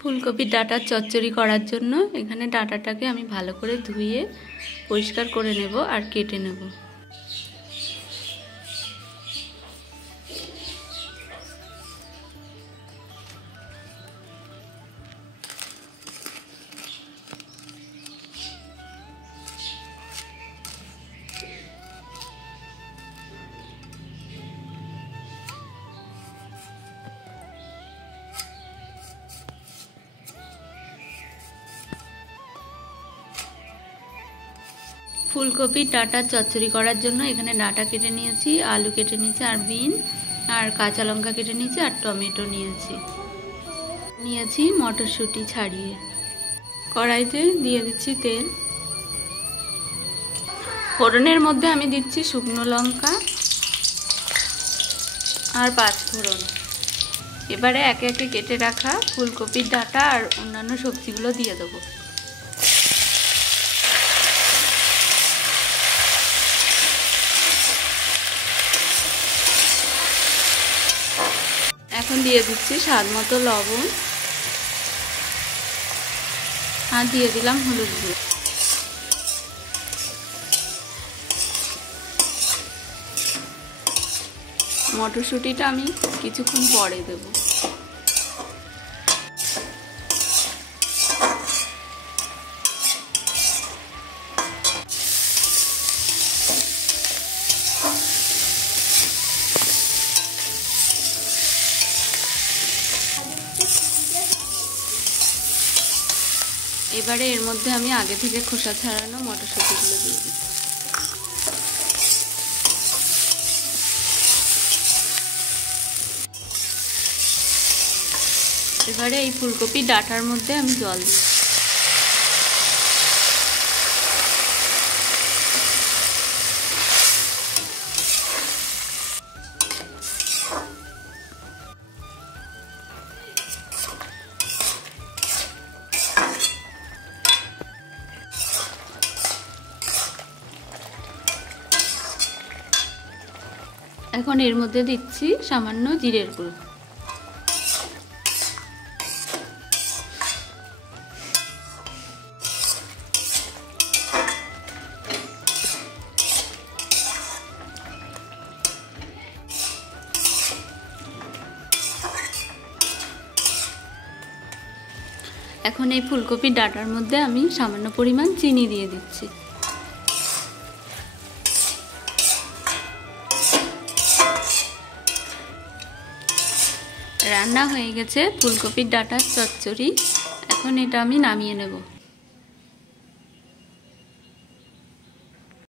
ফুলকপির ডাঁটার চচ্চড়ি করার জন্য এখানে ডাঁটাটাকে আমি ভালো করে ধুয়ে পরিষ্কার করে নেব আর কেটে নেব। ফুলকপির ডাঁটার চচ্চড়ি করার জন্য এখানে ডাঁটা কেটে নিয়েছি, আলু কেটে নিয়েছি, আর বিন আর কাঁচা লঙ্কা কেটে নিয়েছি, আর টমেটো নিয়েছি মটরশুঁটি ছাড়িয়ে। কড়াইতে দিয়ে দিচ্ছি তেল। ফোড়নের মধ্যে আমি দিচ্ছি শুকনো লঙ্কা আর 5 ফোড়ন। এবারে একে একে কেটে রাখা ফুলকপির ডাঁটা আর অন্যান্য সবজিগুলো দিয়ে দেবো। এখন দিয়ে দিচ্ছি স্বাদ মতো লবণ আর দিয়ে দিলাম হলুদ গুঁড়ো। মটরশুঁটিটা আমি কিছুক্ষণ পরে দেব। এবারে এর মধ্যে আমি আগে থেকে খোসা ছাড়ানো মটরশুঁটিগুলো দিয়ে দিই। এবারে এই ফুলকপি ডাঁটার মধ্যে আমি জল দিই। এখন এর মধ্যে দিচ্ছি সামান্য জিরের গুঁড়ো। এখন এই ফুলকপির ডাঁটার মধ্যে আমি সামান্য পরিমাণ চিনি দিয়ে দিচ্ছি। রান্না হয়ে গেছে ফুলকপির ডাঁটার চচ্চড়ি। এখন এটা আমি নামিয়ে নেব।